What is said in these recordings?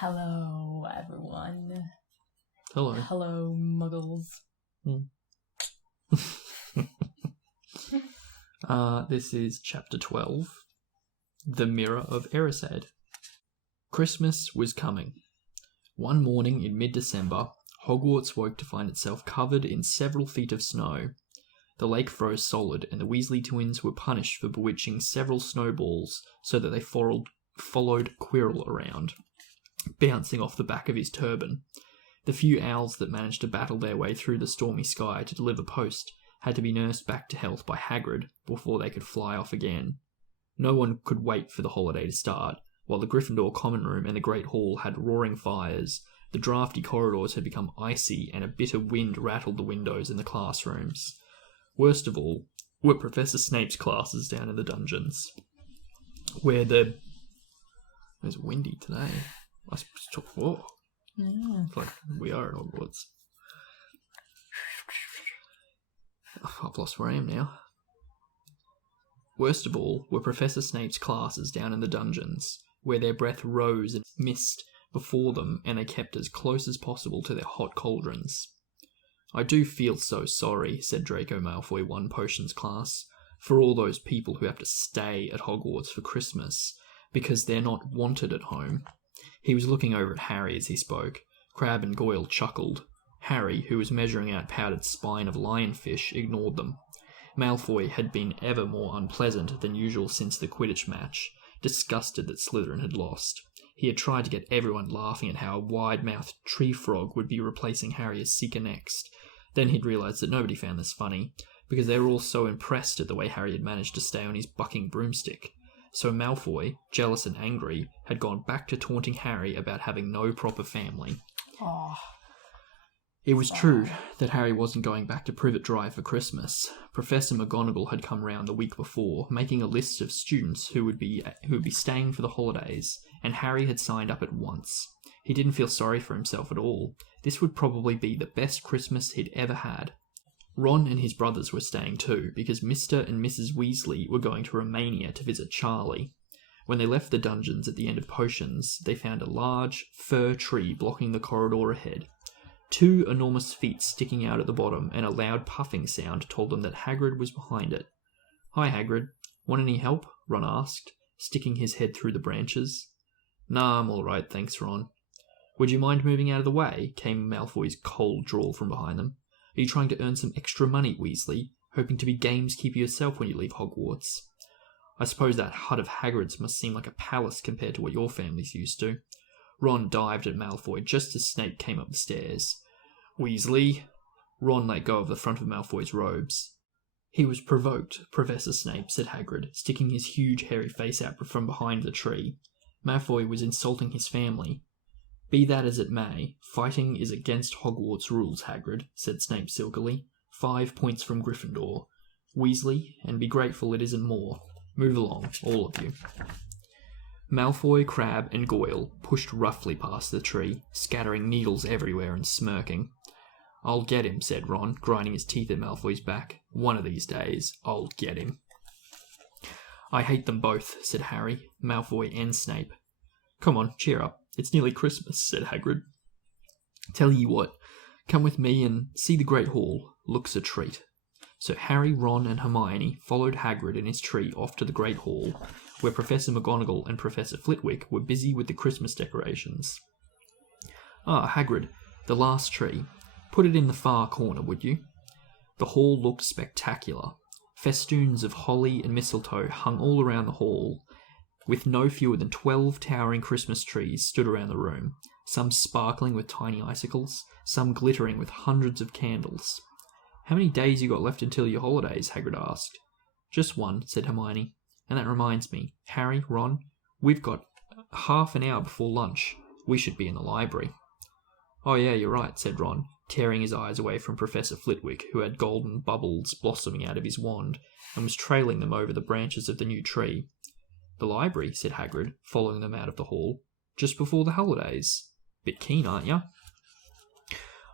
Hello, everyone. Hello. Hello, muggles. This is Chapter 12, The Mirror of Erised. Christmas was coming. One morning in mid-December, Hogwarts woke to find itself covered in several feet of snow. The lake froze solid, and the Weasley twins were punished for bewitching several snowballs so that they followed Quirrell around, bouncing off the back of his turban. The few owls that managed to battle their way through the stormy sky to deliver post had to be nursed back to health by Hagrid before they could fly off again. No one could wait for the holiday to start. While the Gryffindor common room and the Great Hall had roaring fires, the drafty corridors had become icy and a bitter wind rattled the windows in the classrooms. Worst of all were Professor Snape's classes down in the dungeons, where it's windy today. I suppose whoa. It's like we are at Hogwarts. I've lost where I am now. Worst of all were Professor Snape's classes down in the dungeons, where their breath rose and mist before them and they kept as close as possible to their hot cauldrons. "I do feel so sorry," said Draco Malfoy one potions class, "for all those people who have to stay at Hogwarts for Christmas, because they're not wanted at home." He was looking over at Harry as he spoke. Crabbe and Goyle chuckled. Harry, who was measuring out powdered spine of lionfish, ignored them. Malfoy had been ever more unpleasant than usual since the Quidditch match, disgusted that Slytherin had lost. He had tried to get everyone laughing at how a wide-mouthed tree frog would be replacing Harry as Seeker next. Then he'd realised that nobody found this funny, because they were all so impressed at the way Harry had managed to stay on his bucking broomstick. So Malfoy, jealous and angry, had gone back to taunting Harry about having no proper family. Aww. It was true that Harry wasn't going back to Privet Drive for Christmas. Professor McGonagall had come round the week before, making a list of students who would be staying for the holidays, and Harry had signed up at once. He didn't feel sorry for himself at all. This would probably be the best Christmas he'd ever had. Ron and his brothers were staying too, because Mr. and Mrs. Weasley were going to Romania to visit Charlie. When they left the dungeons at the end of potions, they found a large fir tree blocking the corridor ahead. 2 enormous feet sticking out at the bottom, and a loud puffing sound told them that Hagrid was behind it. "Hi, Hagrid. Want any help?" Ron asked, sticking his head through the branches. "Nah, I'm all right, thanks, Ron." "Would you mind moving out of the way?" came Malfoy's cold drawl from behind them. "Are you trying to earn some extra money, Weasley? Hoping to be gameskeeper yourself when you leave Hogwarts? I suppose that hut of Hagrid's must seem like a palace compared to what your family's used to." Ron dived at Malfoy just as Snape came up the stairs. "Weasley." Ron let go of the front of Malfoy's robes. "He was provoked, Professor Snape," said Hagrid, sticking his huge hairy face out from behind the tree. "Malfoy was insulting his family." "Be that as it may, fighting is against Hogwarts rules, Hagrid," said Snape silkily. 5 points from Gryffindor. "Weasley, and be grateful it isn't more. Move along, all of you." Malfoy, Crabbe, and Goyle pushed roughly past the tree, scattering needles everywhere and smirking. "I'll get him," said Ron, grinding his teeth at Malfoy's back. "One of these days, I'll get him." "I hate them both," said Harry, Malfoy and Snape. "Come on, cheer up. It's nearly Christmas," said Hagrid. "Tell ye what, come with me and see the Great Hall. Looks a treat." So Harry, Ron, and Hermione followed Hagrid and his tree off to the Great Hall, where Professor McGonagall and Professor Flitwick were busy with the Christmas decorations. "Ah, Hagrid, the last tree. Put it in the far corner, would you?" The hall looked spectacular. Festoons of holly and mistletoe hung all around the hall, with no fewer than 12 towering Christmas trees stood around the room, some sparkling with tiny icicles, some glittering with hundreds of candles. "How many days you got left until your holidays?" Hagrid asked. "Just one," said Hermione. "And that reminds me, Harry, Ron, we've got half an hour before lunch. We should be in the library." "Oh yeah, you're right," said Ron, tearing his eyes away from Professor Flitwick, who had golden bubbles blossoming out of his wand, and was trailing them over the branches of the new tree. "The library," said Hagrid, following them out of the hall. "Just before the holidays. Bit keen, aren't ya?"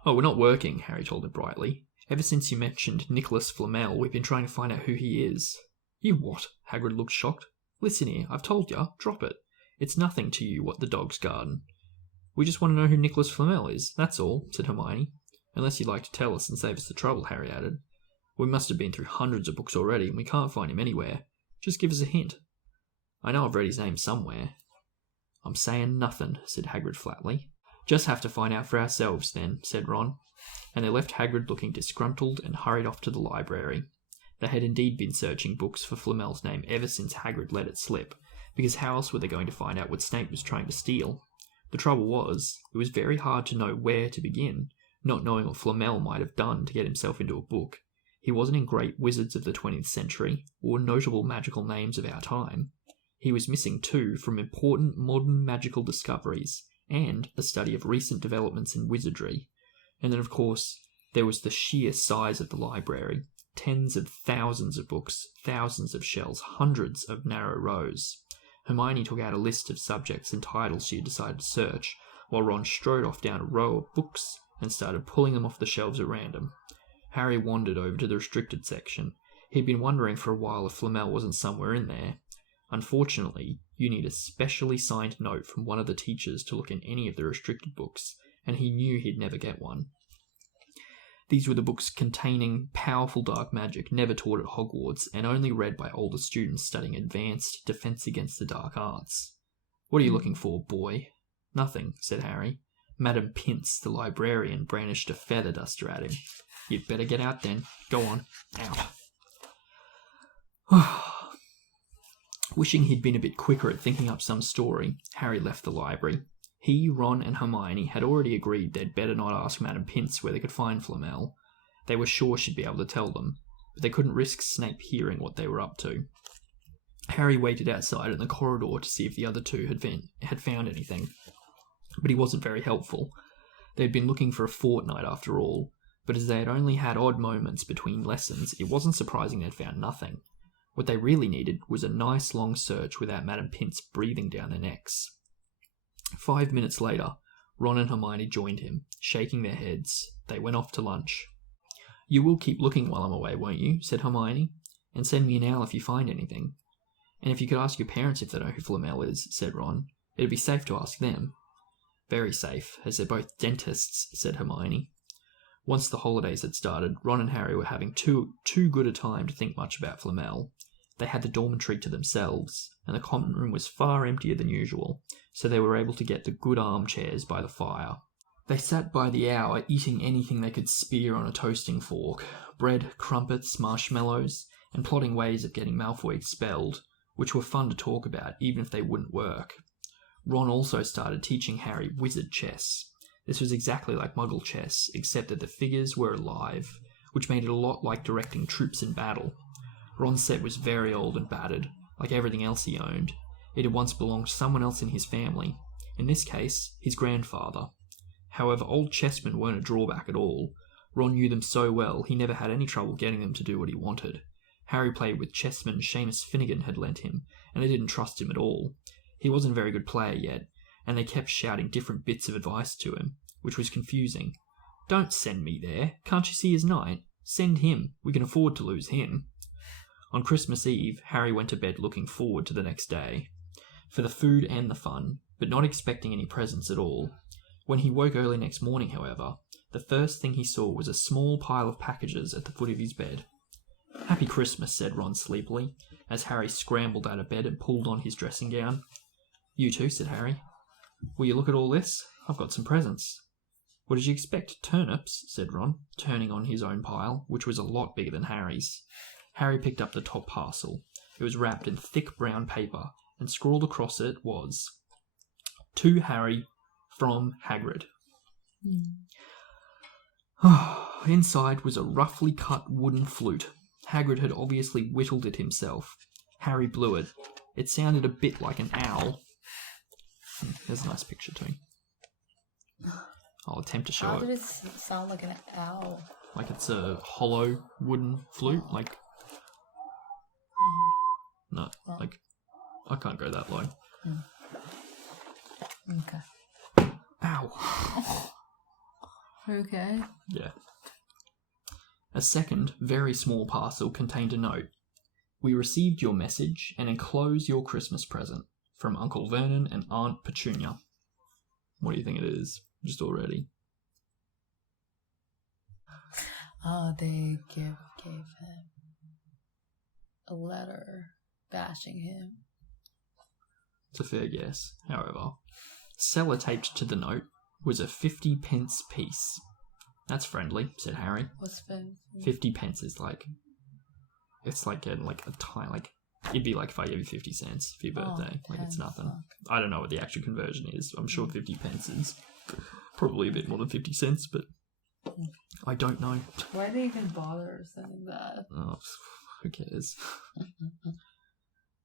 "Oh, we're not working," Harry told him brightly. "Ever since you mentioned Nicholas Flamel, we've been trying to find out who he is." "You what?" Hagrid looked shocked. "Listen here, I've told ya. Drop it. It's nothing to you what the dog's garden." We just want to know who Nicholas Flamel is, that's all, said Hermione. Unless you'd like to tell us and save us the trouble, Harry added. We must have been through hundreds of books already, and we can't find him anywhere. Just give us a hint. I know I've read his name somewhere. I'm saying nothing, said Hagrid flatly. Just have to find out for ourselves, then, said Ron. And they left Hagrid looking disgruntled and hurried off to the library. They had indeed been searching books for Flamel's name ever since Hagrid let it slip, because how else were they going to find out what Snape was trying to steal? The trouble was, it was very hard to know where to begin, not knowing what Flamel might have done to get himself into a book. He wasn't in great wizards of the 20th century, or notable magical names of our time. He was missing, too, from important modern magical discoveries, and a study of recent developments in wizardry. And then, of course, there was the sheer size of the library. Tens of thousands of books, thousands of shelves, hundreds of narrow rows. Hermione took out a list of subjects and titles she had decided to search, while Ron strode off down a row of books and started pulling them off the shelves at random. Harry wandered over to the restricted section. He'd been wondering for a while if Flamel wasn't somewhere in there. Unfortunately, you need a specially signed note from one of the teachers to look in any of the restricted books, and he knew he'd never get one. These were the books containing powerful dark magic never taught at Hogwarts and only read by older students studying advanced defense against the dark arts. What are you looking for, boy? Nothing, said Harry. Madame Pince, the librarian, brandished a feather duster at him. You'd better get out then. Go on. Out. Wishing he'd been a bit quicker at thinking up some story, Harry left the library. He, Ron, and Hermione had already agreed they'd better not ask Madame Pince where they could find Flamel. They were sure she'd be able to tell them, but they couldn't risk Snape hearing what they were up to. Harry waited outside in the corridor to see if the other two had found anything, but he wasn't very helpful. They'd been looking for a fortnight after all, but as they had only had odd moments between lessons, it wasn't surprising they'd found nothing. What they really needed was a nice long search without Madame Pince breathing down their necks. 5 minutes later, Ron and Hermione joined him, shaking their heads. They went off to lunch. You will keep looking while I'm away, won't you? Said Hermione. And send me an owl if you find anything. And if you could ask your parents if they know who Flamel is, said Ron. It'd be safe to ask them. Very safe, as they're both dentists, said Hermione. Once the holidays had started, Ron and Harry were having too good a time to think much about Flamel. They had the dormitory to themselves, and the common room was far emptier than usual, so they were able to get the good armchairs by the fire. They sat by the hour eating anything they could spear on a toasting fork, bread, crumpets, marshmallows, and plotting ways of getting Malfoy expelled, which were fun to talk about even if they wouldn't work. Ron also started teaching Harry wizard chess. This was exactly like Muggle chess, except that the figures were alive, which made it a lot like directing troops in battle. Ron's set was very old and battered, like everything else he owned. It had once belonged to someone else in his family, in this case, his grandfather. However, old chessmen weren't a drawback at all. Ron knew them so well, he never had any trouble getting them to do what he wanted. Harry played with chessman Seamus Finnegan had lent him, and they didn't trust him at all. He wasn't a very good player yet, and they kept shouting different bits of advice to him, which was confusing. Don't send me there. Can't you see his knight? Send him. We can afford to lose him. On Christmas Eve, Harry went to bed looking forward to the next day, for the food and the fun, but not expecting any presents at all. When he woke early next morning, however, the first thing he saw was a small pile of packages at the foot of his bed. Happy Christmas, said Ron sleepily, as Harry scrambled out of bed and pulled on his dressing gown. You too, said Harry. Will you look at all this? I've got some presents. What did you expect? Turnips, said Ron, turning on his own pile, which was a lot bigger than Harry's. Harry picked up the top parcel. It was wrapped in thick brown paper, and scrawled across it was, To Harry, from Hagrid. Inside was a roughly cut wooden flute. Hagrid had obviously whittled it himself. Harry blew it. It sounded a bit like an owl. There's a nice picture too. I'll attempt to show it. How did it sound like an owl? Like it's a hollow wooden flute, like... No, like... I can't go that low. Okay. Ow. Okay. Yeah. A second, very small parcel contained a note. We received your message and enclose your Christmas present from Uncle Vernon and Aunt Petunia. What do you think it is? Just already. Oh, they gave him a letter bashing him. It's a fair guess. However, sellotaped to the note was a 50-pence piece. That's friendly, said Harry. What's 50 pence is like... It's like getting like a tiny... Like, it'd be like if I gave you 50 cents for your birthday. Like, it's nothing. Fuck. I don't know what the actual conversion is. I'm sure 50 pence is probably a bit more than 50 cents, but I don't know. Why did they even bother sending that? Oh, who cares?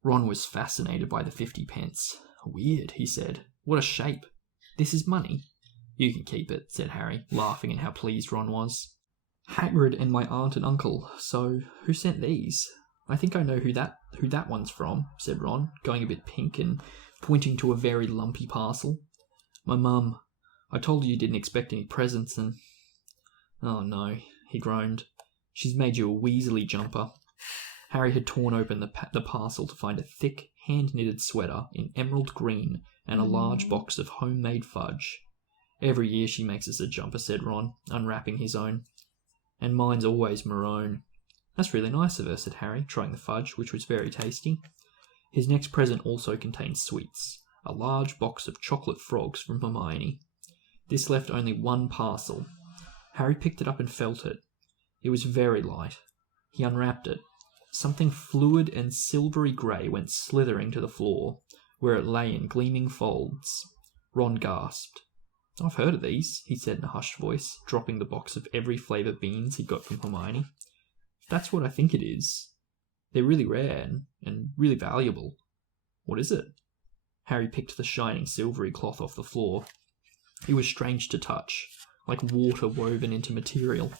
Ron was fascinated by the 50 pence. Weird, he said. What a shape. This is money. You can keep it, said Harry, laughing at how pleased Ron was. Hagrid and my aunt and uncle. So, who sent these? I think I know who that one's from, said Ron, going a bit pink and pointing to a very lumpy parcel. My mum. I told you didn't expect any presents and... Oh no, he groaned. She's made you a Weasley jumper. Harry had torn open the parcel to find a thick, hand-knitted sweater in emerald green and a large box of homemade fudge. Every year she makes us a jumper, said Ron, unwrapping his own. And mine's always maroon. That's really nice of her, said Harry, trying the fudge, which was very tasty. His next present also contained sweets, a large box of chocolate frogs from Hermione. This left only one parcel. Harry picked it up and felt it. It was very light. He unwrapped it. Something fluid and silvery grey went slithering to the floor, where it lay in gleaming folds. Ron gasped. I've heard of these, he said in a hushed voice, dropping the box of every flavour beans he got from Hermione. That's what I think it is. They're really rare and really valuable. What is it? Harry picked the shining silvery cloth off the floor. It was strange to touch, like water woven into material.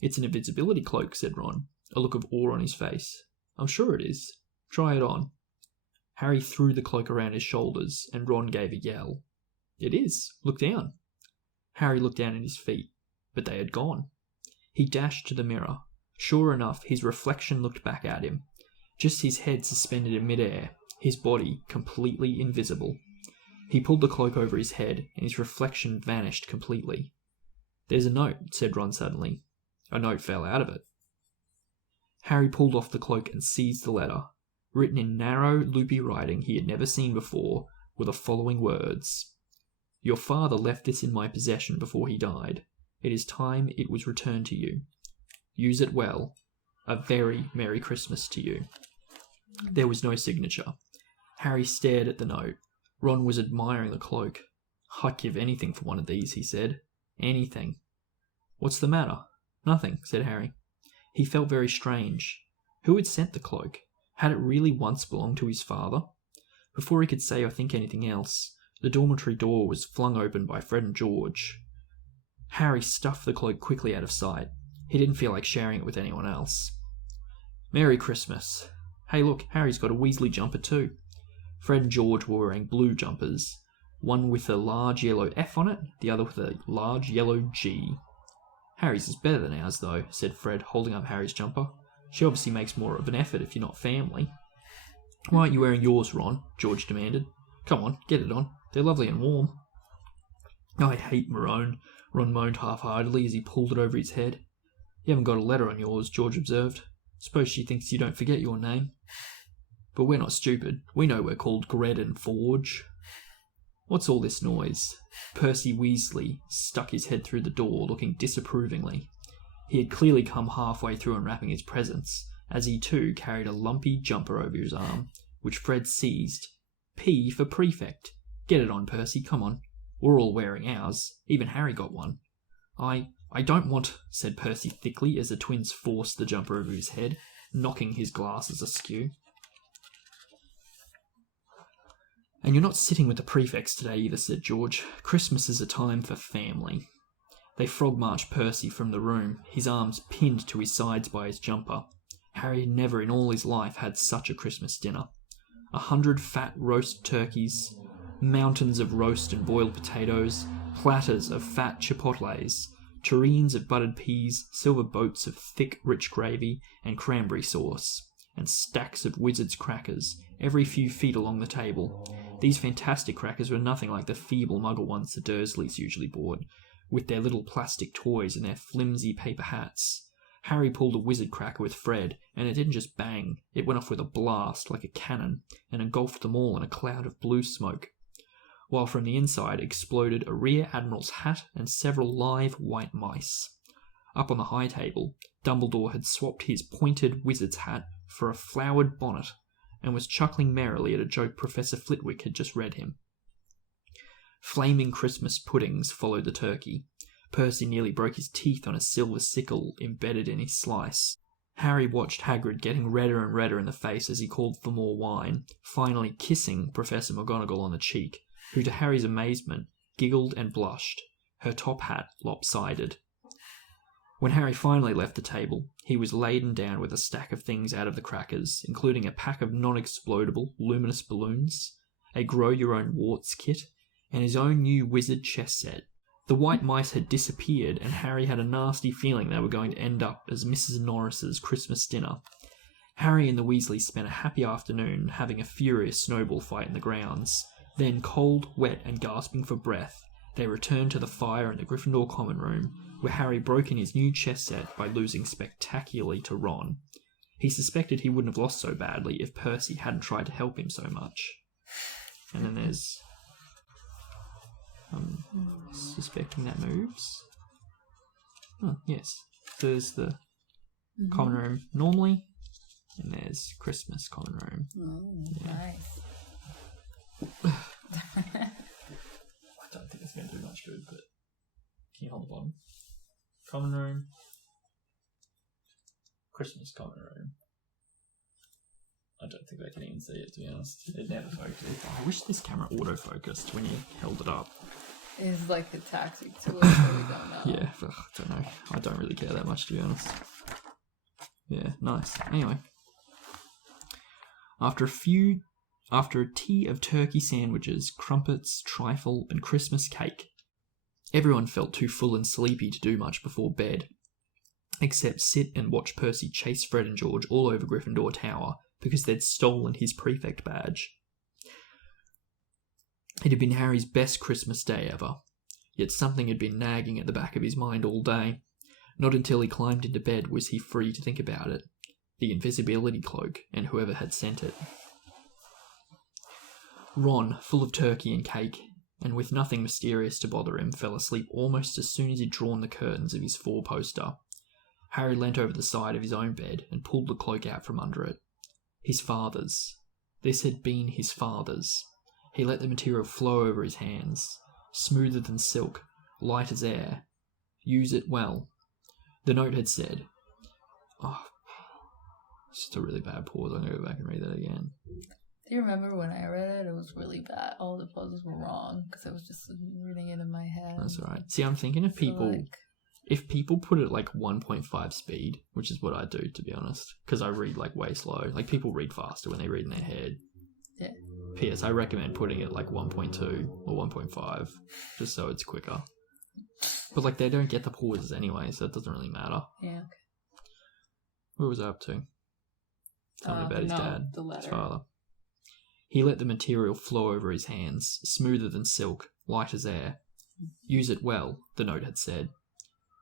It's an invisibility cloak, said Ron, a look of awe on his face. I'm sure it is. Try it on. Harry threw the cloak around his shoulders, and Ron gave a yell. It is. Look down. Harry looked down at his feet, but they had gone. He dashed to the mirror. Sure enough, his reflection looked back at him, just his head suspended in midair, his body completely invisible. He pulled the cloak over his head, and his reflection vanished completely. There's a note, said Ron suddenly. A note fell out of it. Harry pulled off the cloak and seized the letter. Written in narrow, loopy writing he had never seen before, were the following words. Your father left this in my possession before he died. It is time it was returned to you. Use it well. A very Merry Christmas to you. There was no signature. Harry stared at the note. Ron was admiring the cloak. I'd give anything for one of these, he said. Anything. What's the matter? Nothing, said Harry. He felt very strange. Who had sent the cloak? Had it really once belonged to his father? Before he could say or think anything else, the dormitory door was flung open by Fred and George. Harry stuffed the cloak quickly out of sight. He didn't feel like sharing it with anyone else. Merry Christmas. Hey look, Harry's got a Weasley jumper too. Fred and George were wearing blue jumpers, one with a large yellow F on it, the other with a large yellow G. Harry's is better than ours though, said Fred, holding up Harry's jumper. She obviously makes more of an effort if you're not family. Why aren't you wearing yours, Ron? George demanded. Come on, get it on. They're lovely and warm. I hate maroon, Ron moaned half-heartedly as he pulled it over his head. You haven't got a letter on yours, George observed. Suppose she thinks you don't forget your name. But we're not stupid. We know we're called Gred and Forge. What's all this noise? Percy Weasley stuck his head through the door, looking disapprovingly. He had clearly come halfway through unwrapping his presents, as he too carried a lumpy jumper over his arm, which Fred seized. P for prefect. Get it on, Percy, come on. We're all wearing ours. Even Harry got one. I don't want, said Percy thickly as the twins forced the jumper over his head, knocking his glasses askew. And you're not sitting with the prefects today either, said George. Christmas is a time for family. They frog-marched Percy from the room, his arms pinned to his sides by his jumper. Harry had never in all his life had such a Christmas dinner. 100 fat roast turkeys, mountains of roast and boiled potatoes, platters of fat chipotles, tureens of buttered peas, silver boats of thick, rich gravy and cranberry sauce, and stacks of wizard's crackers every few feet along the table. These fantastic crackers were nothing like the feeble muggle ones the Dursleys usually bought, with their little plastic toys and their flimsy paper hats. Harry pulled a wizard cracker with Fred, and it didn't just bang, it went off with a blast like a cannon, and engulfed them all in a cloud of blue smoke, while from the inside exploded a rear admiral's hat and several live white mice. Up on the high table, Dumbledore had swapped his pointed wizard's hat for a flowered bonnet, and was chuckling merrily at a joke Professor Flitwick had just read him. Flaming Christmas puddings followed the turkey. Percy nearly broke his teeth on a silver sickle embedded in his slice. Harry watched Hagrid getting redder and redder in the face as he called for more wine, finally kissing Professor McGonagall on the cheek, who, to Harry's amazement, giggled and blushed, her top hat lopsided. When Harry finally left the table, he was laden down with a stack of things out of the crackers, including a pack of non-explodable luminous balloons, a grow-your-own-warts kit, and his own new wizard chess set. The white mice had disappeared, and Harry had a nasty feeling they were going to end up as Mrs. Norris's Christmas dinner. Harry and the Weasleys spent a happy afternoon having a furious snowball fight in the grounds. Then, cold, wet, and gasping for breath, they returned to the fire in the Gryffindor common room, where Harry broke in his new chess set by losing spectacularly to Ron. He suspected he wouldn't have lost so badly if Percy hadn't tried to help him so much. And then there's... suspecting that moves. Oh, yes. So there's the common room normally, and there's Christmas common room. Oh, Yeah. nice. I don't think it's going to do much good, but can you hold the bottom? Common room. Christmas common room. I don't think they can even see it, to be honest. It never focuses. I wish this camera auto-focused when you held it up. It's like a tactic to it, so we don't know. Yeah, I don't know. I don't really care that much, to be honest. Yeah, nice. Anyway. After a tea of turkey sandwiches, crumpets, trifle, and Christmas cake, everyone felt too full and sleepy to do much before bed, except sit and watch Percy chase Fred and George all over Gryffindor Tower because they'd stolen his prefect badge. It had been Harry's best Christmas day ever, yet something had been nagging at the back of his mind all day. Not until he climbed into bed was he free to think about it. The invisibility cloak and whoever had sent it. Ron, full of turkey and cake, and with nothing mysterious to bother him, fell asleep almost as soon as he'd drawn the curtains of his four-poster. Harry leant over the side of his own bed and pulled the cloak out from under it. His father's. This had been his father's. He let the material flow over his hands, smoother than silk, light as air. Use it well. The note had said, oh, it's just a really bad pause. I'm going to go back and read that again. Do you remember when I read it? It was really bad. All the pauses were wrong because I was just reading it in my head. That's alright. See, I'm thinking if people put it at like 1.5 speed, which is what I do, to be honest, because I read like way slow. Like people read faster when they read in their head. Yeah. P.S. I recommend putting it like 1.2 or 1.5, just so it's quicker. But like they don't get the pauses anyway, so it doesn't really matter. Yeah. Okay. What was I up to? Tell me about his dad, the letter. his father. He let the material flow over his hands, smoother than silk, light as air. Use it well, the note had said.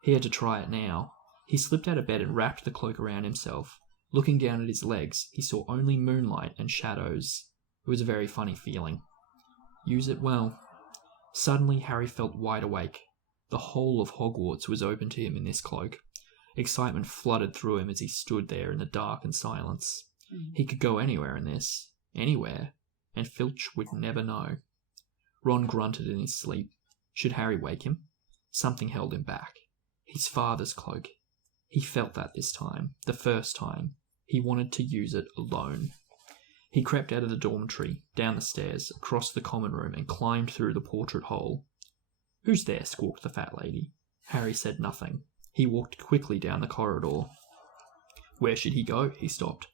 He had to try it now. He slipped out of bed and wrapped the cloak around himself. Looking down at his legs, he saw only moonlight and shadows. It was a very funny feeling. Use it well. Suddenly, Harry felt wide awake. The whole of Hogwarts was open to him in this cloak. Excitement flooded through him as he stood there in the dark and silence. He could go anywhere in this. Anywhere. And Filch would never know. Ron grunted in his sleep. Should Harry wake him? Something held him back. His father's cloak. He felt that this time. The first time. He wanted to use it alone. He crept out of the dormitory, down the stairs, across the common room, and climbed through the portrait hole. Who's there? Squawked the fat lady. Harry said nothing. He walked quickly down the corridor. Where should he go? He stopped,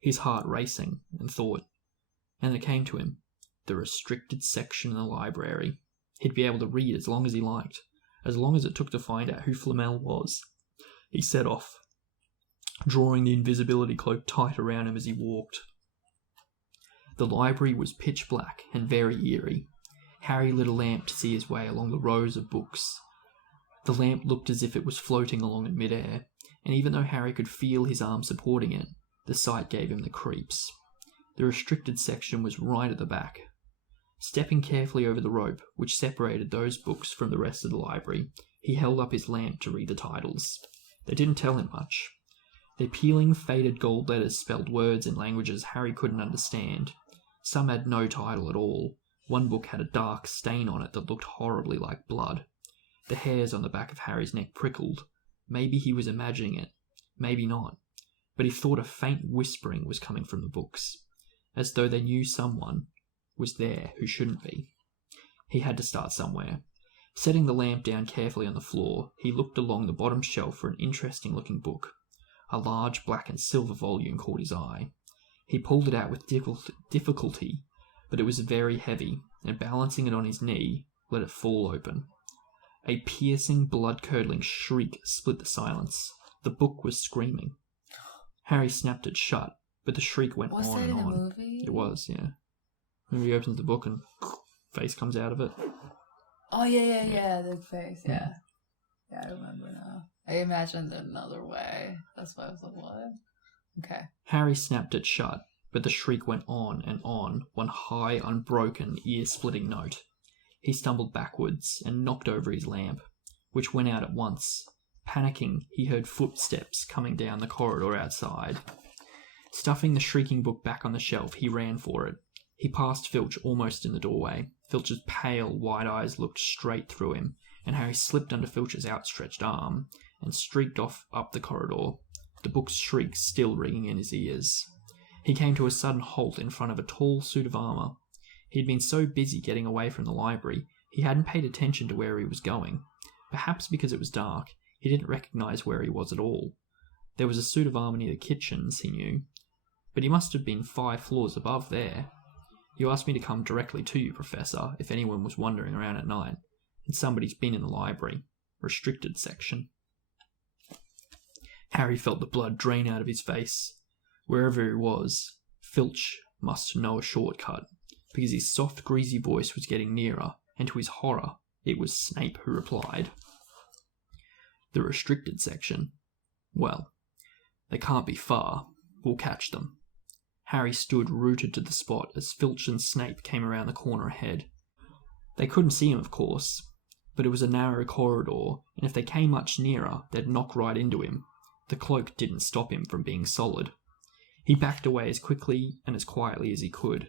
his heart racing, and thought. And it came to him. The restricted section in the library. He'd be able to read as long as he liked, as long as it took to find out who Flamel was. He set off, drawing the invisibility cloak tight around him as he walked. The library was pitch black and very eerie. Harry lit a lamp to see his way along the rows of books. The lamp looked as if it was floating along in midair, and even though Harry could feel his arm supporting it, the sight gave him the creeps. The restricted section was right at the back. Stepping carefully over the rope, which separated those books from the rest of the library, he held up his lamp to read the titles. They didn't tell him much. Their peeling, faded gold letters spelled words in languages Harry couldn't understand. Some had no title at all. One book had a dark stain on it that looked horribly like blood. The hairs on the back of Harry's neck prickled. Maybe he was imagining it. Maybe not. But he thought a faint whispering was coming from the books, as though they knew someone was there who shouldn't be. He had to start somewhere. Setting the lamp down carefully on the floor, he looked along the bottom shelf for an interesting-looking book. A large black and silver volume caught his eye. He pulled it out with difficulty, but it was very heavy, and balancing it on his knee, let it fall open. A piercing, blood-curdling shriek split the silence. The book was screaming. Harry snapped it shut, but the shriek went on and on. Was that in the movie? It was, yeah. When he opens the book and face comes out of it. Oh, yeah, the face, yeah. Yeah, I remember now. I imagined it another way. That's why I was like, what? Okay. Harry snapped it shut, but the shriek went on and on, one high, unbroken, ear-splitting note. He stumbled backwards and knocked over his lamp, which went out at once. Panicking, he heard footsteps coming down the corridor outside. Stuffing the shrieking book back on the shelf, he ran for it. He passed Filch almost in the doorway. Filch's pale, wide eyes looked straight through him, and Harry slipped under Filch's outstretched arm and streaked off up the corridor, the book's shrieks still ringing in his ears. He came to a sudden halt in front of a tall suit of armour. He had been so busy getting away from the library, he hadn't paid attention to where he was going. Perhaps because it was dark, he didn't recognise where he was at all. There was a suit of armour near the kitchens, he knew, but he must have been 5 floors above there. You asked me to come directly to you, Professor, if anyone was wandering around at night, and somebody's been in the library. Restricted section. Harry felt the blood drain out of his face. Wherever he was, Filch must know a shortcut, because his soft, greasy voice was getting nearer, and to his horror, it was Snape who replied. The restricted section. Well, they can't be far. We'll catch them. Harry stood rooted to the spot as Filch and Snape came around the corner ahead. They couldn't see him, of course, but it was a narrow corridor, and if they came much nearer, they'd knock right into him. The cloak didn't stop him from being solid. He backed away as quickly and as quietly as he could.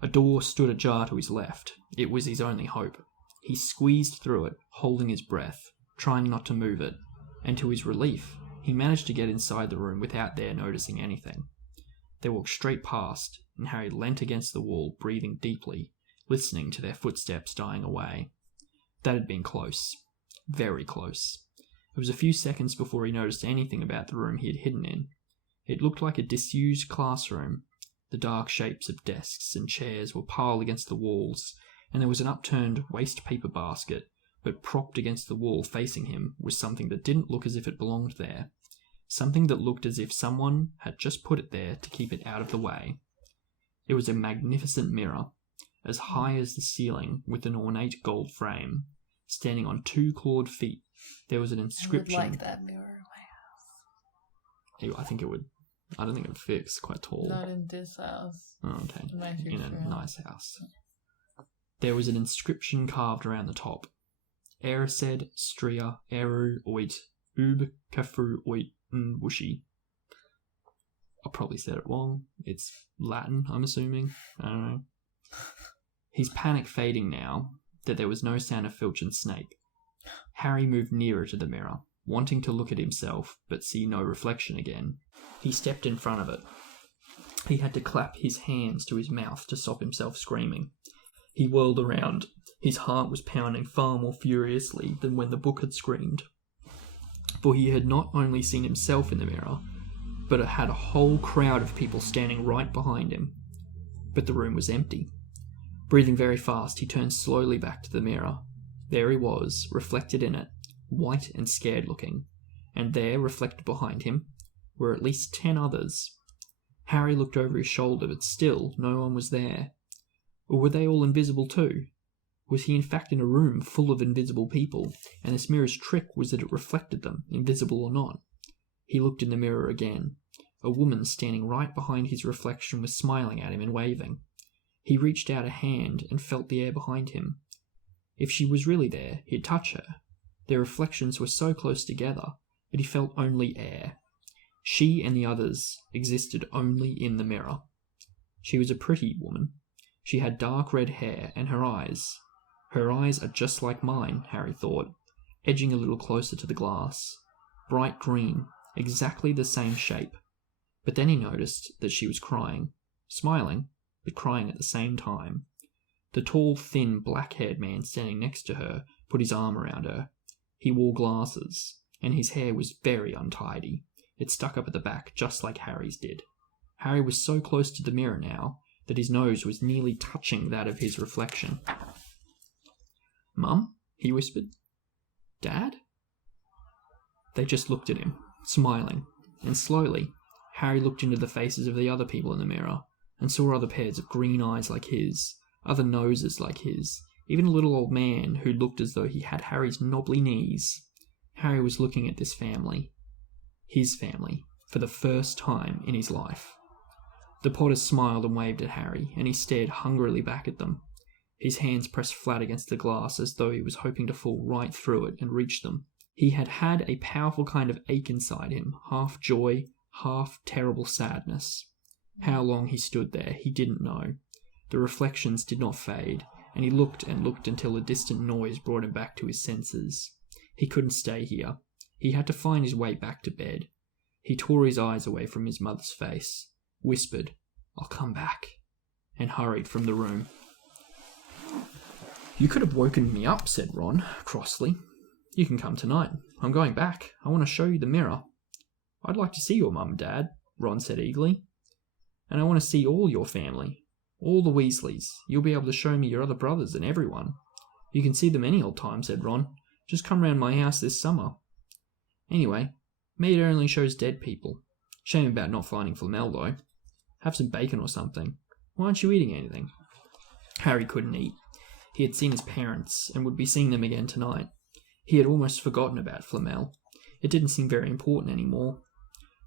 A door stood ajar to his left. It was his only hope. He squeezed through it, holding his breath, trying not to move it, and to his relief, he managed to get inside the room without their noticing anything. They walked straight past, and Harry leant against the wall, breathing deeply, listening to their footsteps dying away. That had been close. Very close. It was a few seconds before he noticed anything about the room he had hidden in. It looked like a disused classroom. The dark shapes of desks and chairs were piled against the walls, and there was an upturned waste paper basket, but propped against the wall facing him was something that didn't look as if it belonged there. Something that looked as if someone had just put it there to keep it out of the way. It was a magnificent mirror, as high as the ceiling, with an ornate gold frame. Standing on 2 clawed feet, there was an inscription. I would like that mirror in my house. I think it would. I don't think it would fit. It's quite tall. Not in this house. Oh, okay. In a nice house. There was an inscription carved around the top. Erised, Stria, Eru, Oit, Ub, Kafru, Oit, Wushi. I probably said it wrong. It's Latin, I'm assuming. I don't know. His panic fading now, that there was no sound of Filch and Snape. Harry moved nearer to the mirror, wanting to look at himself, but see no reflection again. He stepped in front of it. He had to clap his hands to his mouth to stop himself screaming. He whirled around. His heart was pounding far more furiously than when the book had screamed. For he had not only seen himself in the mirror, but it had a whole crowd of people standing right behind him. But the room was empty. Breathing very fast, he turned slowly back to the mirror. There he was, reflected in it, white and scared looking, and there, reflected behind him, were at least 10 others. Harry looked over his shoulder, but still no one was there. Or were they all invisible too? Was he in fact in a room full of invisible people, and this mirror's trick was that it reflected them, invisible or not? He looked in the mirror again. A woman standing right behind his reflection was smiling at him and waving. He reached out a hand and felt the air behind him. If she was really there, he'd touch her. Their reflections were so close together, but he felt only air. She and the others existed only in the mirror. She was a pretty woman. She had dark red hair and her eyes. Her eyes are just like mine, Harry thought, edging a little closer to the glass. Bright green, exactly the same shape. But then he noticed that she was crying, smiling, but crying at the same time. The tall, thin, black-haired man standing next to her put his arm around her. He wore glasses, and his hair was very untidy. It stuck up at the back, just like Harry's did. Harry was so close to the mirror now that his nose was nearly touching that of his reflection. "Mum?" he whispered. "Dad?" They just looked at him, smiling, and slowly, Harry looked into the faces of the other people in the mirror, and saw other pairs of green eyes like his, other noses like his, even a little old man who looked as though he had Harry's knobbly knees. Harry was looking at this family, his family, for the first time in his life. The Potters smiled and waved at Harry, and he stared hungrily back at them. His hands pressed flat against the glass as though he was hoping to fall right through it and reach them. He had had a powerful kind of ache inside him, half joy, half terrible sadness. How long he stood there, he didn't know. The reflections did not fade, and he looked and looked until a distant noise brought him back to his senses. He couldn't stay here. He had to find his way back to bed. He tore his eyes away from his mother's face, whispered, "I'll come back," and hurried from the room. "You could have woken me up," said Ron, crossly. "You can come tonight. I'm going back. I want to show you the mirror." "I'd like to see your mum, Dad," Ron said eagerly. "And I want to see all your family. All the Weasleys. You'll be able to show me your other brothers and everyone." "You can see them any old time," said Ron. "Just come round my house this summer." "Anyway, me it only shows dead people. Shame about not finding Flamel, though. Have some bacon or something. Why aren't you eating anything?" Harry couldn't eat. He had seen his parents, and would be seeing them again tonight. He had almost forgotten about Flamel. It didn't seem very important anymore.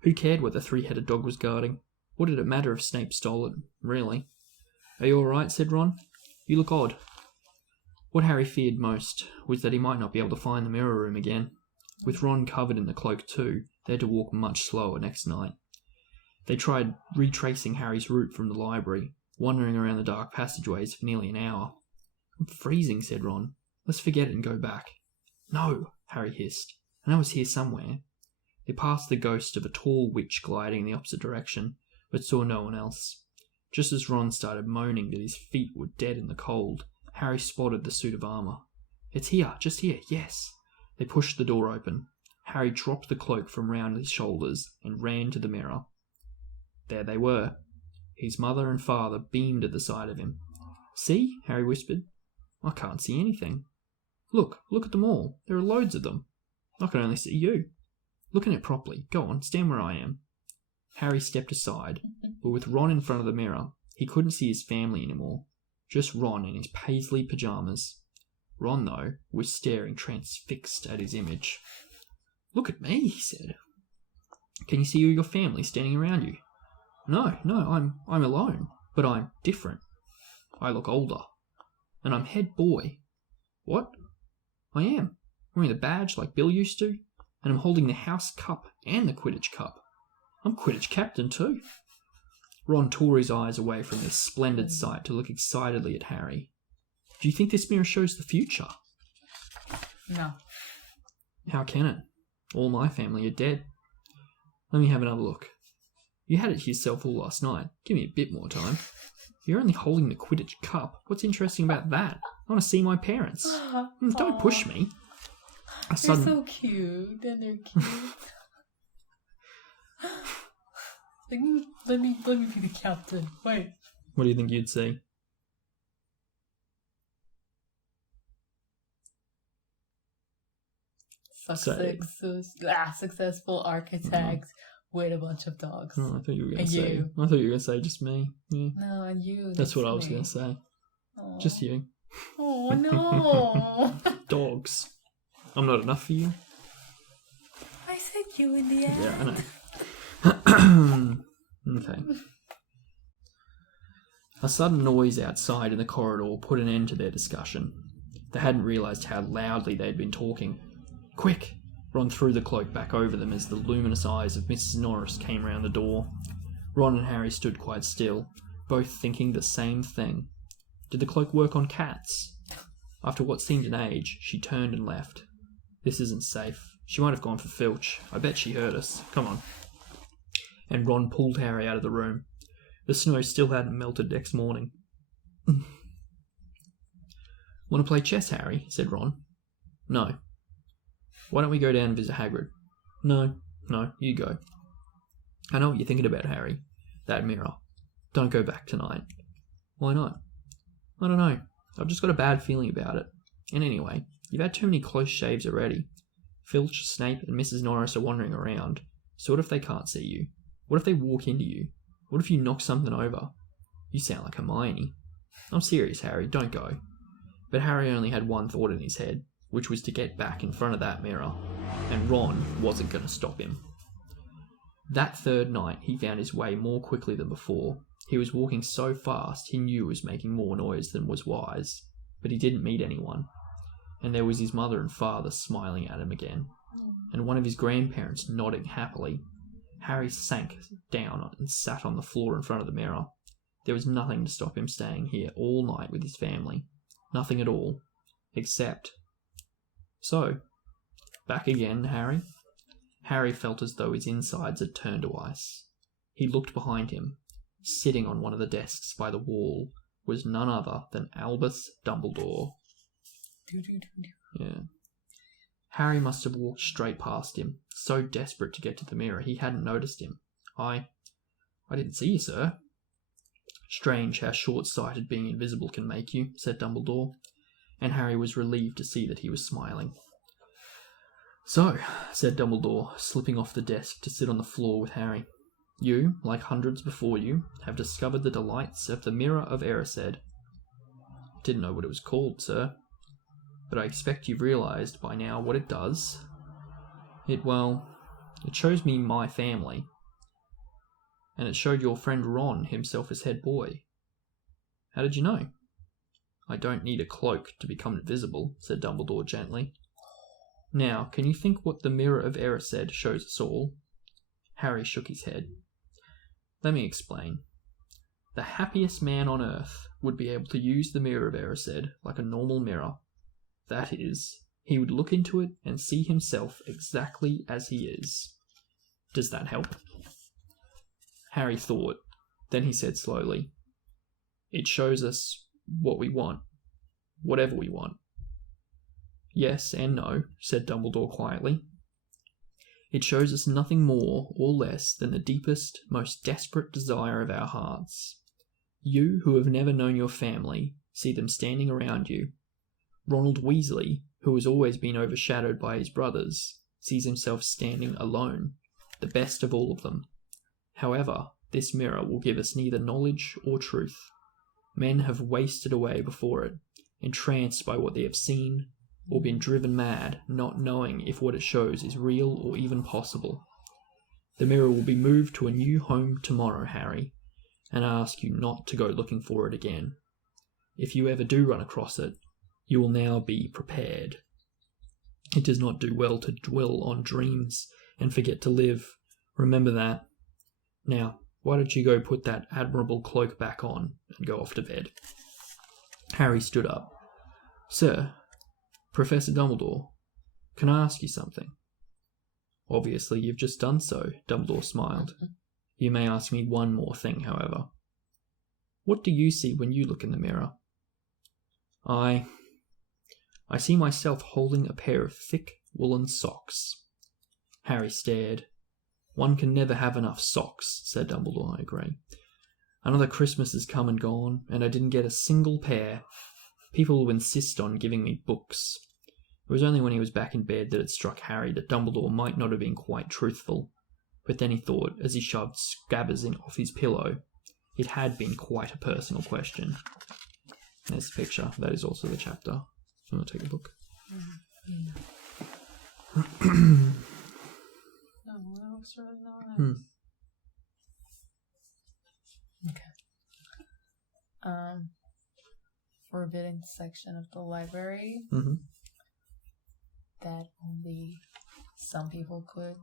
Who cared what the three-headed dog was guarding? What did it matter if Snape stole it, really? "Are you all right?" said Ron. "You look odd." What Harry feared most was that he might not be able to find the mirror room again. With Ron covered in the cloak too, they had to walk much slower next night. They tried retracing Harry's route from the library, wandering around the dark passageways for nearly an hour. "I'm freezing," said Ron. "Let's forget it and go back." "No," Harry hissed. "I know it's here somewhere." They passed the ghost of a tall witch gliding in the opposite direction, but saw no one else. Just as Ron started moaning that his feet were dead in the cold, Harry spotted the suit of armour. "It's here, just here, yes." They pushed the door open. Harry dropped the cloak from round his shoulders and ran to the mirror. There they were. His mother and father beamed at the sight of him. "See?" Harry whispered. "I can't see anything." Look at them all. There are loads of them." "I can only see you." "Look at it properly. Go on, stand where I am." Harry stepped aside, but with Ron in front of the mirror, he couldn't see his family anymore. Just Ron in his paisley pyjamas. Ron, though, was staring transfixed at his image. "Look at me," he said. "Can you see all your family standing around you?" No, I'm alone, but I'm different. I look older, and I'm head boy." "What?" "I am, wearing the badge like Bill used to, and I'm holding the house cup and the Quidditch cup. I'm Quidditch captain too." Ron tore his eyes away from this splendid sight to look excitedly at Harry. "Do you think this mirror shows the future?" No. "How can it? All my family are dead." "Let me have another look. You had it to yourself all last night. Give me a bit more time. You're only holding the Quidditch cup. What's interesting about that? I want to see my parents." "Don't push me." They're so cute, and they're cute. Let me be the captain. Wait. What do you think you'd see? Successful architect with a bunch of dogs. Oh, I thought you were going And to say. you. I thought you were going to say just me. Yeah. No, and you. That's what I was me. going to say. Aw. Just you. Oh, no. Dogs. I'm not enough for you. I said you in the end. Yeah, I know. Okay. A sudden noise outside in the corridor put an end to their discussion. They hadn't realised how loudly they'd been talking. Quick! Ron threw the cloak back over them as the luminous eyes of Mrs. Norris came round the door. Ron and Harry stood quite still, both thinking the same thing. Did the cloak work on cats? After what seemed an age, she turned and left. This isn't safe. She might have gone for Filch. I bet she heard us. Come on. And Ron pulled Harry out of the room. The snow still hadn't melted next morning. Want to play chess, Harry? Said Ron. No. Why don't we go down and visit Hagrid? No, you go. I know what you're thinking about, Harry. That mirror. Don't go back tonight. Why not? I don't know. I've just got a bad feeling about it. And anyway, you've had too many close shaves already. Filch, Snape, and Mrs. Norris are wandering around. So what if they can't see you? What if they walk into you? What if you knock something over? You sound like Hermione. I'm serious, Harry. Don't go. But Harry only had one thought in his head, which was to get back in front of that mirror. And Ron wasn't going to stop him. That third night, he found his way more quickly than before. He was walking so fast he knew he was making more noise than was wise. But he didn't meet anyone. And there was his mother and father smiling at him again. And one of his grandparents nodding happily. Harry sank down and sat on the floor in front of the mirror. There was nothing to stop him staying here all night with his family. Nothing at all. Except... So, back again, Harry? Harry felt as though his insides had turned to ice. He looked behind him. Sitting on one of the desks by the wall was none other than Albus Dumbledore. Yeah. Harry must have walked straight past him, so desperate to get to the mirror he hadn't noticed him. I didn't see you, sir. Strange how short-sighted being invisible can make you, said Dumbledore, and Harry was relieved to see that he was smiling. So, said Dumbledore, slipping off the desk to sit on the floor with Harry, you, like hundreds before you, have discovered the delights of the Mirror of Erised. Didn't know what it was called, sir, but I expect you've realised by now what it does. It shows me my family. And it showed your friend Ron himself as head boy. How did you know? I don't need a cloak to become invisible, said Dumbledore gently. Now, can you think what the Mirror of Erised shows us all? Harry shook his head. Let me explain. The happiest man on earth would be able to use the Mirror of Erised like a normal mirror. That is, he would look into it and see himself exactly as he is. Does that help? Harry thought. Then he said slowly, It shows us what we want. Whatever we want. Yes and no, said Dumbledore quietly. It shows us nothing more or less than the deepest, most desperate desire of our hearts. You, who have never known your family, see them standing around you. Ronald Weasley, who has always been overshadowed by his brothers, sees himself standing alone, the best of all of them. However, this mirror will give us neither knowledge or truth. Men have wasted away before it, entranced by what they have seen, or been driven mad, not knowing if what it shows is real or even possible. The mirror will be moved to a new home tomorrow, Harry, and I ask you not to go looking for it again. If you ever do run across it, you will now be prepared. It does not do well to dwell on dreams and forget to live. Remember that. Now, why don't you go put that admirable cloak back on and go off to bed? Harry stood up. Sir, Professor Dumbledore, can I ask you something? Obviously, you've just done so, Dumbledore smiled. You may ask me one more thing, however. What do you see when you look in the mirror? I see myself holding a pair of thick woolen socks. Harry stared. One can never have enough socks, said Dumbledore. I agree. Another Christmas has come and gone, and I didn't get a single pair. People will insist on giving me books. It was only when he was back in bed that it struck Harry that Dumbledore might not have been quite truthful, But then he thought, as he shoved Scabbers in off his pillow, it had been quite a personal question. There's the picture. That is also the chapter. I'm going to take a look. No, that looks really nice. Okay. Forbidden section of the library that only some people could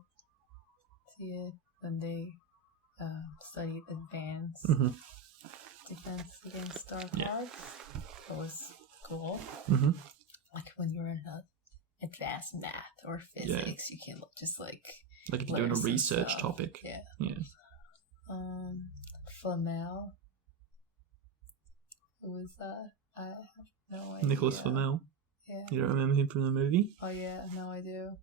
see it when they studied advanced defense against dark arts. It was cool. Like when you're in advanced math or physics, you can just like if you're doing a research topic. Yeah. Flamel. Who was that? I have no idea. Nicholas Flamel. Yeah. You don't remember him from the movie? Oh yeah, no I do.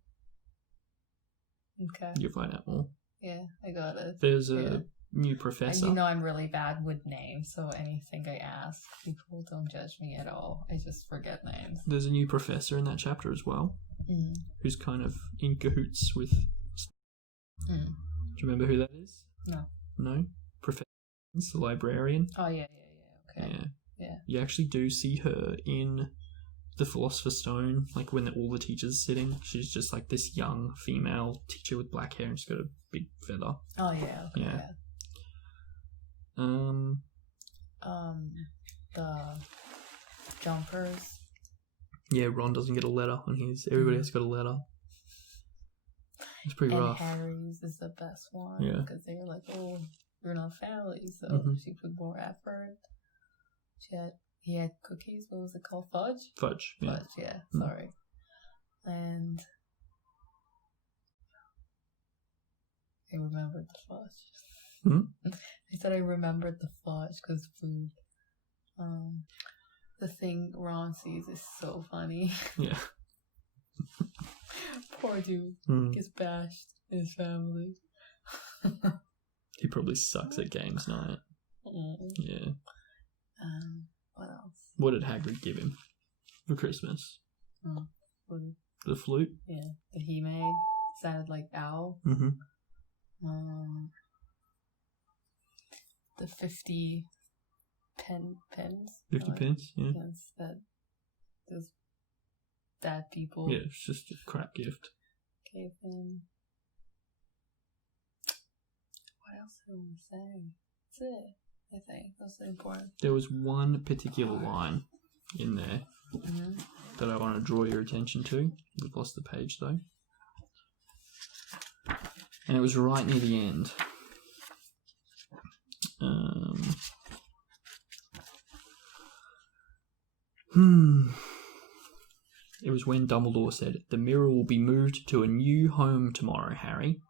Okay. You'll find out more. Yeah, I got it. There's a new professor. And I'm really bad with names, so anything I ask, people don't judge me at all. I just forget names. There's a new professor in that chapter as well, who's kind of in cahoots with... Do you remember who that is? No. No? Professor, the librarian. Oh yeah. Okay. Yeah. You actually do see her in the Philosopher's Stone, like when all the teachers are sitting. She's just like this young female teacher with black hair and she's got a big feather. Oh yeah. Okay, yeah. The jumpers. Yeah, Ron doesn't get a letter on his. Everybody else got a letter. It's pretty rough. And Harry's is the best one. Yeah. Because they were like, oh, you're not family, so she put more effort. He had cookies. What was it called? Fudge? Fudge, yeah. Fudge, yeah. Sorry. And I remembered the fudge. I said I remembered the fudge because food. The thing Ron sees is so funny. Yeah. Poor dude gets bashed in his family. He probably sucks at games night. Yeah. What else? What did Hagrid give him for Christmas? Flute. The flute? Yeah, that he made. Sounded like owl. The 50 pence. 50 pence, yeah. Pence that those bad people. Yeah, it's just a crap gift. Gave him. What else did we say? That's it. I think that's important. There was one particular line in there that I want to draw your attention to. We've lost the page though. And it was right near the end. It was when Dumbledore said, "The mirror will be moved to a new home tomorrow, Harry,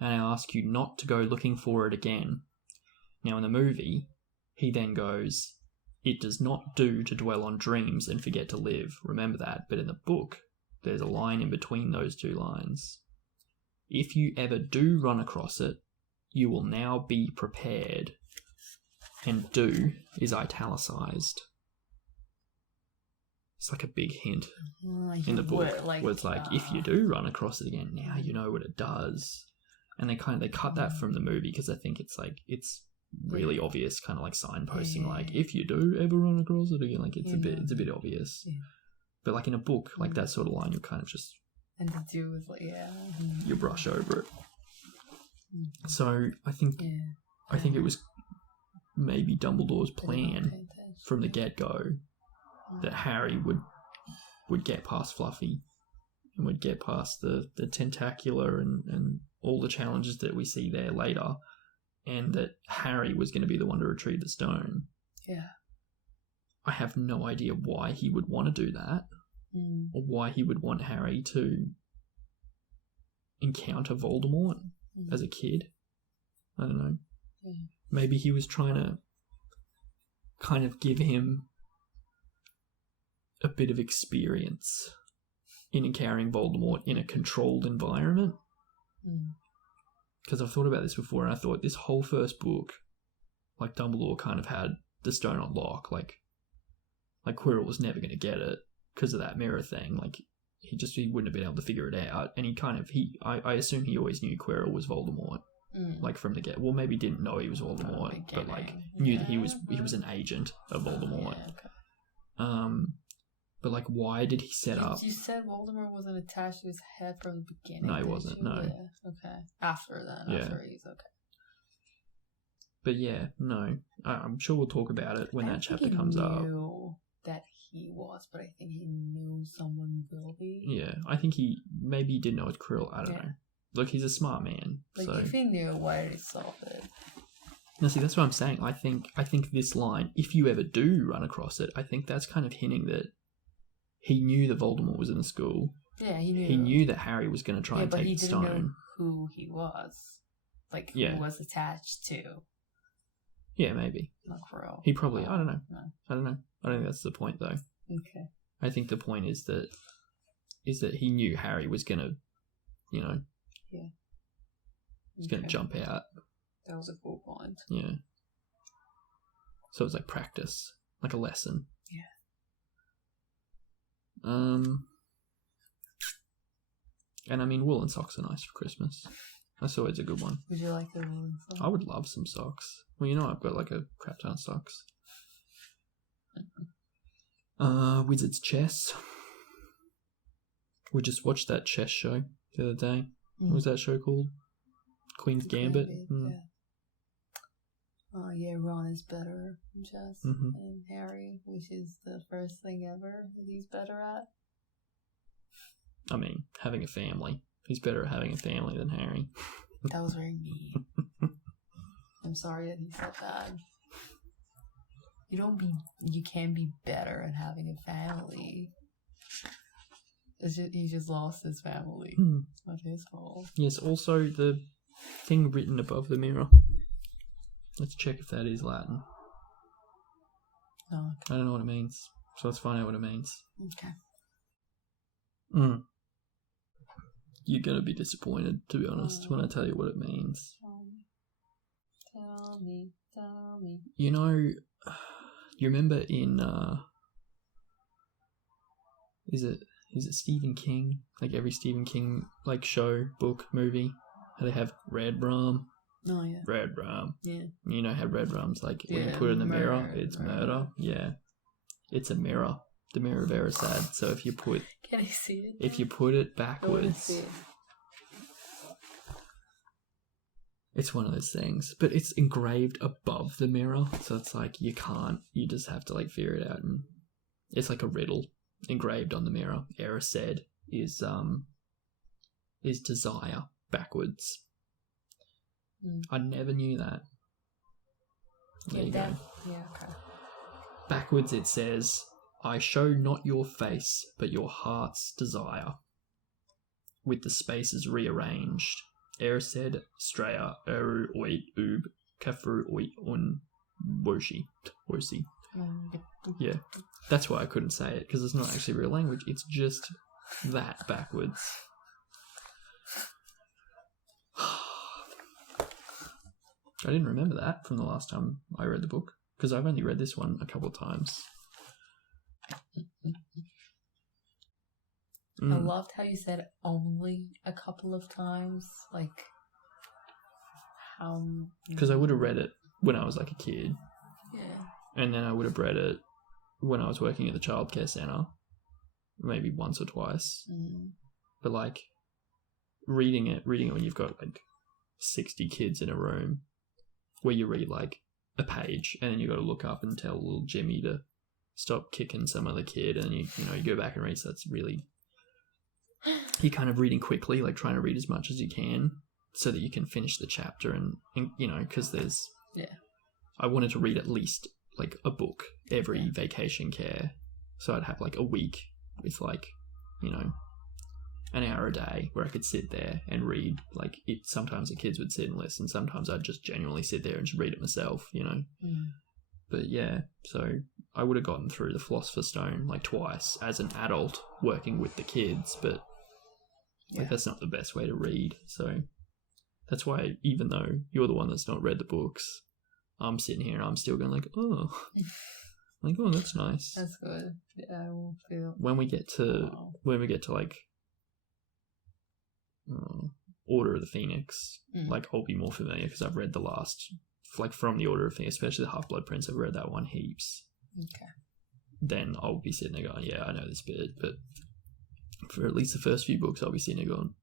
and I ask you not to go looking for it again." Now, in the movie, he then goes, "It does not do to dwell on dreams and forget to live." Remember that. But in the book, there's a line in between those two lines. "If you ever do run across it, you will now be prepared." And "do" is italicized. It's like a big hint in the book where it's like, if you do run across it again, now you know what it does. And they cut that from the movie because I think it's really obvious, kind of like signposting, like if you do ever run across it again, like it's a bit obvious. Yeah. But like in a book, like that sort of line, you're kind of just and the do is like you brush over it. So I think it was maybe Dumbledore's plan from the get-go that Harry would get past Fluffy and would get past the tentacular and all the challenges that we see there later, and that Harry was going to be the one to retrieve the stone. Yeah. I have no idea why he would want to do that, or why he would want Harry to encounter Voldemort as a kid. I don't know. Maybe he was trying to kind of give him a bit of experience in encountering Voldemort in a controlled environment. Because I've thought about this before, and I thought this whole first book, like Dumbledore kind of had the stone on lock. Like Quirrell was never going to get it because of that mirror thing. Like he wouldn't have been able to figure it out. And I assume he always knew Quirrell was Voldemort. like from the get. Well, maybe didn't know he was Voldemort, but like knew that he was an agent of Voldemort. Yeah, okay. But like, why did he set up? You said Voldemort wasn't attached to his head from the beginning. No, he wasn't. You? No. Yeah. Okay. After then. Yeah. After he's okay. But yeah, no. I'm sure we'll talk about it when that chapter comes up. I knew that he was, but I think he knew someone will be. Yeah, I think he maybe did know it's Krill. I don't know. Look, he's a smart man. Like, so. if he knew, why did he solve it? No, see, that's what I'm saying. I think this line, if you ever do run across it, I think that's kind of hinting that he knew that Voldemort was in the school. Yeah, he knew. He knew that Harry was going to try and take the stone. But he didn't know who he was. Like, who was attached to. Yeah, maybe. Not Krill. He probably, I don't know. No. I don't know. I don't think that's the point, though. Okay. I think the point is that he knew Harry was going to, he's going to jump out. That was a cool point. Yeah. So it was like practice, like a lesson. Yeah. And I mean, woolen socks are nice for Christmas. That's always a good one. Would you like the woolen socks? I would love some socks. Well, I've got like a crap ton of socks. Wizard's Chess. We just watched that chess show the other day. What was that show called? Queen's Gambit? Yeah. Yeah, Ron is better in chess than Harry, which is the first thing ever that he's better at. I mean, having a family. He's better at having a family than Harry. That was very mean. I'm sorry that he said that. You can be better at having a family. He just lost his family. It's not his fault. Yes, also the thing written above the mirror. Let's check if that is Latin. Oh, okay. I don't know what it means, so let's find out what it means. Okay. You're going to be disappointed, to be honest, when I tell you what it means. Tell me. You remember in, is it Stephen King? Like every Stephen King, like show, book, movie, how they have red rum? Oh, yeah. Red rum. Yeah. You know how red rum's like, when you put it in the mirror, it's murder. Yeah. It's a mirror. The mirror of Erised. So if you put... Can I see it? If you put it backwards... It's one of those things. But it's engraved above the mirror. So it's like, you just have to like figure it out. And it's like a riddle engraved on the mirror. Erised is desire backwards. I never knew that. There you go. Yeah, okay. Backwards it says, I show not your face, but your heart's desire. With the spaces rearranged. Erised, Straya, Eru, Oit, Ub, Kafru, Oit, Un, Woshi. Yeah. That's why I couldn't say it, because it's not actually real language. It's just that backwards. I didn't remember that from the last time I read the book, because I've only read this one a couple of times. I loved how you said only a couple of times. Like, how... Because I would have read it when I was like a kid. Yeah. And then I would have read it when I was working at the childcare centre. Maybe once or twice. But like, reading it when you've got like 60 kids in a room, where you read like a page and then you got to look up and tell little Jimmy to stop kicking some other kid, and you go back and read. So that's really, you're kind of reading quickly, like trying to read as much as you can so that you can finish the chapter, and because there's I wanted to read at least like a book every vacation care, so I'd have like a week with like an hour a day where I could sit there and read. Like, sometimes the kids would sit and listen, sometimes I'd just genuinely sit there and just read it myself, But yeah, so I would have gotten through the Philosopher's Stone like twice as an adult working with the kids, but like that's not the best way to read. So that's why, even though you're the one that's not read the books, I'm sitting here and I'm still going like, oh, like, oh, that's nice. That's good. Yeah, I will feel. When we get to like, Order of the Phoenix, like, I'll be more familiar because I've read the last, like, from the Order of the Phoenix, especially the Half-Blood Prince, I've read that one heaps. Okay. Then I'll be sitting there going, yeah, I know this bit, but for at least the first few books, I'll be sitting there going,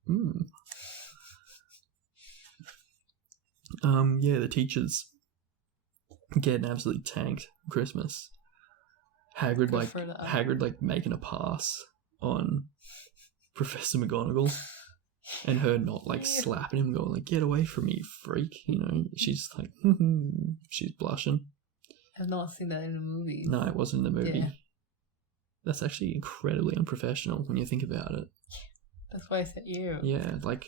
yeah, the teachers getting absolutely tanked Christmas. Hagrid making a pass on Professor McGonagall, and her not, like, slapping him, going, like, get away from me, freak, you know. She's like, she's blushing. I've not seen that in the movie. No, it wasn't in the movie. Yeah. That's actually incredibly unprofessional when you think about it. That's why I said you. Yeah, like,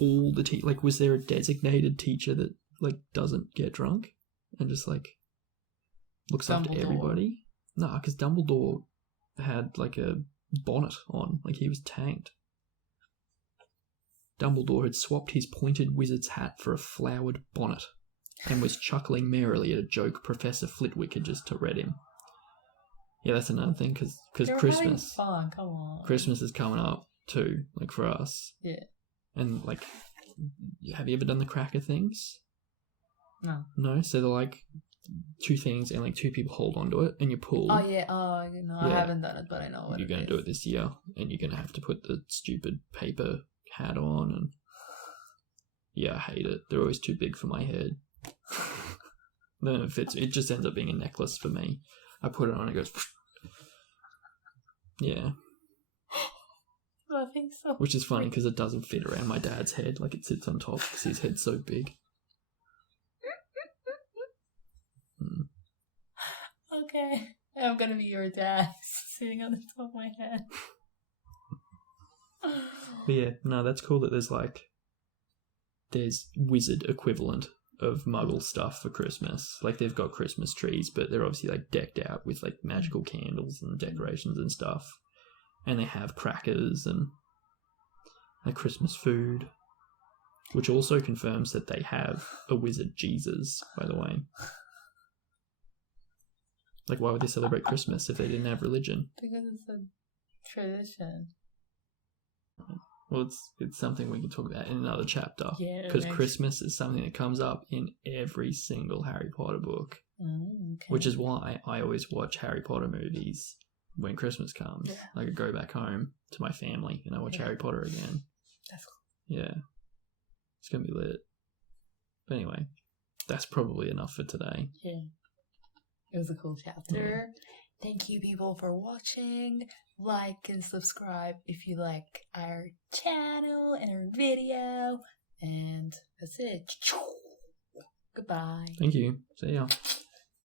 all the like, was there a designated teacher that, like, doesn't get drunk and just, like, looks after everybody? No, because Dumbledore had, like, a bonnet on. Like, he was tanked. Dumbledore had swapped his pointed wizard's hat for a flowered bonnet and was chuckling merrily at a joke Professor Flitwick had just read him. Yeah, that's another thing, because Christmas... Fun. Come on. Christmas is coming up, too, like, for us. Yeah. And, like, have you ever done the cracker things? No. No? So they're, like, two things, and, like, two people hold onto it, and you pull. Oh, yeah. Oh, you know, yeah. I haven't done it, but I know what you're going to do it this year, and you're going to have to put the stupid paper hat on, and... Yeah, I hate it. They're always too big for my head. Then it just ends up being a necklace for me. I put it on and it goes... Yeah. I think so. Which is funny because it doesn't fit around my dad's head. Like, it sits on top because his head's so big. Okay. I'm going to be your dad sitting on the top of my head. But yeah, no, that's cool that there's wizard equivalent of Muggle stuff for Christmas. Like, they've got Christmas trees, but they're obviously, like, decked out with, like, magical candles and decorations and stuff. And they have crackers and, like, Christmas food, which also confirms that they have a wizard Jesus, by the way. Like, why would they celebrate Christmas if they didn't have religion? Because it's a tradition. Well, it's something we can talk about in another chapter. Yeah. Because Christmas is something that comes up in every single Harry Potter book. Okay. Which is why I always watch Harry Potter movies when Christmas comes. Yeah. Like, I go back home to my family and I watch Harry Potter again. That's cool. Yeah. It's going to be lit. But anyway, that's probably enough for today. Yeah. It was a cool chapter. Yeah. Thank you, people, for watching. Like and subscribe if you like our channel and our video. And that's it. Goodbye. Thank you. See ya.